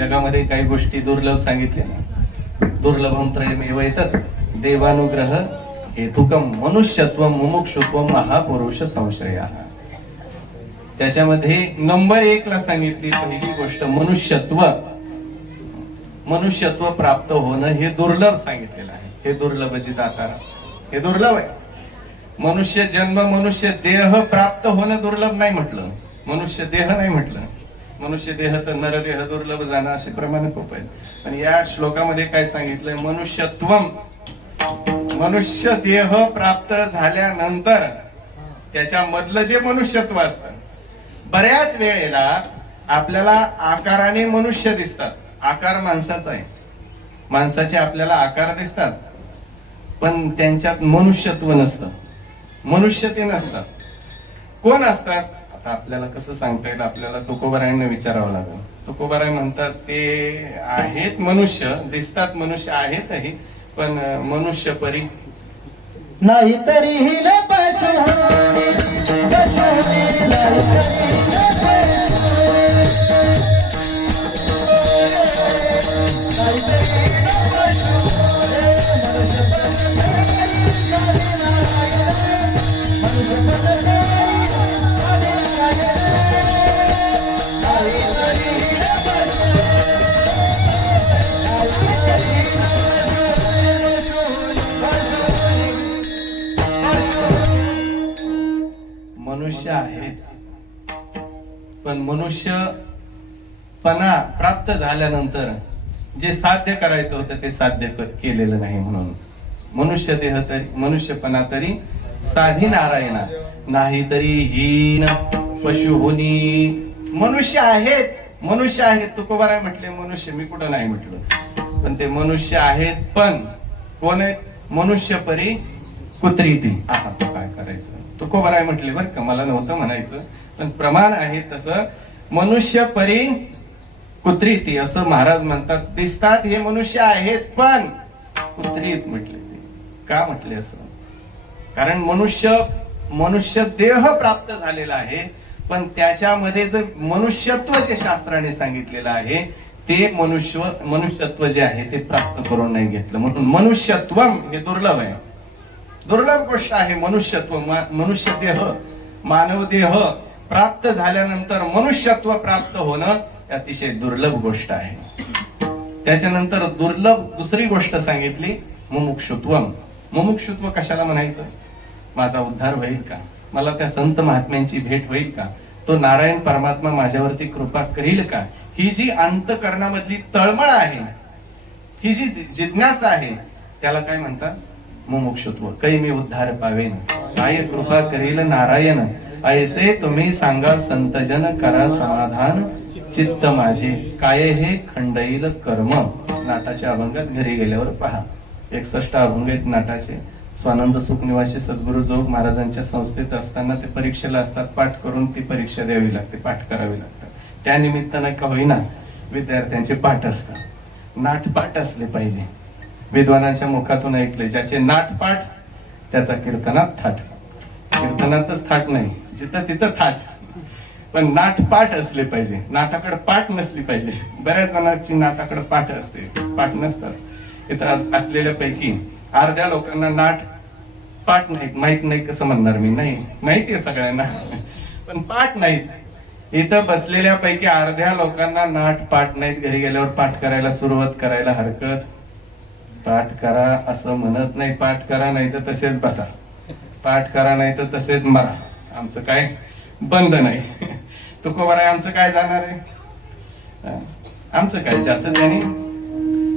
जगामध्ये काही गोष्टी दुर्लभ सांगितल्या ना, दुर्लभम त्रयमेव एतत् देवानुग्रह हेतुकम मनुष्यत्व मुमुक्षुत्व महापुरुष संश्रया. त्याच्यामध्ये नंबर 1 ला सांगितली पहिली गोष्ट मनुष्यत्व. मनुष्यत्व प्राप्त होणं हे दुर्लभ सांगितलेलं आहे. हे दुर्लभ जी दातार हे दुर्लभ आहे. मनुष्य जन्म मनुष्य देह प्राप्त होणं दुर्लभ नाही म्हटलं, मनुष्य देह नाही म्हटलं. मनुष्य देह तर नरदेह दुर्लभ जाणं असे प्रमाणे खूप आहेत. पण या श्लोकामध्ये काय सांगितलंय, मनुष्यत्वम, मनुष्य देह प्राप्त झाल्यानंतर त्याच्यामधलं जे मनुष्यत्व असतं, बऱ्याच वेळेला आपल्याला आकाराने मनुष्य दिसतात, आकार माणसाचा आहे, माणसाचे आपल्याला आकार दिसतात, पण त्यांच्यात मनुष्यत्व नसतं, मनुष्य ते नसतात. कोण असतात आता आपल्याला कसं सांगता येईल, आपल्याला तुकोबारायांना विचारावं लागेल. तुकोबाराय म्हणतात ते आहेत मनुष्य, दिसतात मनुष्य आहेतही, पण मनुष्य परी नाही तरी मनुष्य आहेत, पण मनुष्यपणा प्राप्त झाल्यानंतर जे साध्य करायचं होतं ते साध्य केलेलं नाही. म्हणून मनुष्य देह तरी मनुष्यपणा तरी साधी नारायणा, नाही तरी हीन पशु होनी. मनुष्य आहेत, मनुष्य आहेत. तुकोबाराय म्हटले मनुष्य, मी कुठं नाही म्हटलं, पण ते मनुष्य आहेत. पण कोण आहेत? मनुष्य परी कुत्री ती. आता काय करायचं, तुकोबाराय म्हटले बरं का, मला नव्हतं म्हणायचं, पण प्रमाण आहे तसं. मनुष्य परी कुत्री ती असं महाराज म्हणतात. दिसतात हे मनुष्य आहेत, पण कुत्रीत म्हटले. का म्हटले असं? कारण मनुष्य देह प्राप्त झालेला आहे, पण त्याच्यामध्ये जे मनुष्यत्व जे शास्त्राने सांगितलेलं आहे ते मनुष्यत्व जे आहे ते प्राप्त करून नाही घेतलं. म्हणून मनुष्यत्व हे दुर्लभ आहे, दुर्लभ गोष्ट आहे. मनुष्यत्व, मनुष्य देह, मानव देह प्राप्त झाल्यानंतर मनुष्यत्व प्राप्त होणं अतिशय दुर्लभ गोष्ट आहे. त्याच्यानंतर दुर्लभ दुसरी गोष्ट सांगितली मुमुक्षुत्व. मुमुक्षुत्व कशाला म्हणायचं? माझा उद्धार होईल का, मला त्या संत महात्म्यांची भेट होईल का, तो नारायण परमात्मा माझ्यावरती कृपा करील का, ही जी अंतःकरणामधली तळमळ आहे, ही जी जिज्ञासा आहे, त्याला काय म्हणतात? मुमुक्षुत्व. कै मी उद्धार पावेन, काय कृपा करील नारायण, ऐसे तुम्ही सांगा संतजन, करा समाधान चित्त माझे, काय हे खंडईल कर्म. नाटाच्या अभंगात घरी गेल्यावर पहा. 61 अभंग आहेत नाटाचे. स्वानंद सुखनिवासी सद्गुरु जोग महाराजांच्या संस्थेत असताना ते परीक्षेला असतात, पाठ करून ती परीक्षा द्यावी लागते, पाठ करावी लागतात. त्या निमित्तानं का होईना विद्यार्थ्यांचे पाठ असतात. नाटपाठ असले पाहिजे. विद्वानांच्या मुखातून ऐकले, ज्याचे नाटपाठ त्याचा कीर्तनात थाट. कीर्तनातच थाट नाही, जिथं तिथं थाट, पण नाटपाठ असले पाहिजे. नाटाकडे पाठ नसली पाहिजे. बऱ्याच जणांची नाटाकडे पाठ असते, पाठ नसतात. इथं असलेल्या पैकी अर्ध्या लोकांना नाट पाठ नाही, माहित नाही. कसं म्हणणार मी? नाही माहिती आहे सगळ्यांना, पण पाठ नाहीत. इथं बसलेल्या पैकी अर्ध्या लोकांना नाट पाठ नाहीत. घरी गेल्यावर पाठ करायला सुरुवात करायला हरकत. पाठ करा असं म्हणत नाही, पाठ करा नाही तर तसेच बसा, पाठ करा नाही तर तसेच मरा. आमचं काय बंद नाही. तुकोबाराय आमचं काय जाणार आहे? आमचं काय, ज्याचं त्याने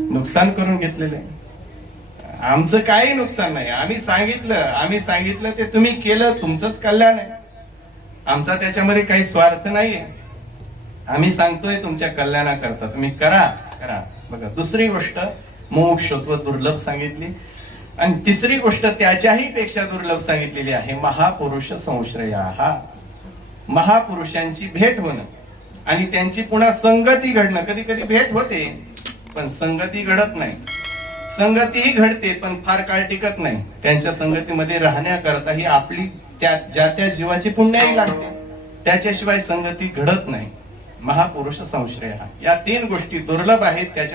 नुकसान करून घेतलेलं आहे. आमचं काही नुकसान नाही. आम्ही सांगितलं ते तुम्ही केलं, तुमचंच कल्याण आहे. आमचा त्याच्यामध्ये काही स्वार्थ नाहीये. आम्ही सांगतोय तुमच्या कल्याणाकरता, तुम्ही करा. बघा, दुसरी गोष्ट मुमुक्षुत्व दुर्लभ सांगितली. आणि तिसरी गोष्ट त्याच्याही पेक्षा दुर्लभ सांगितलेली आहे महापुरुष संश्रया. महापुरुषांची भेट होणं आणि त्यांची पुन्हा संगती घडणं. कधी कधी भेट होते पण संगती घडत नाही. संगतीही घडते पण फार काळ टिकत नाही. त्यांच्या संगतीमध्ये राहण्याकरता ही आपली ज्या त्या जीवाची पुण्याई लागते. त्याच्याशिवाय संगती घडत नाही. महापुरुष संश्रय या तीन गोष्टी दुर्लभ आहेत त्याच्या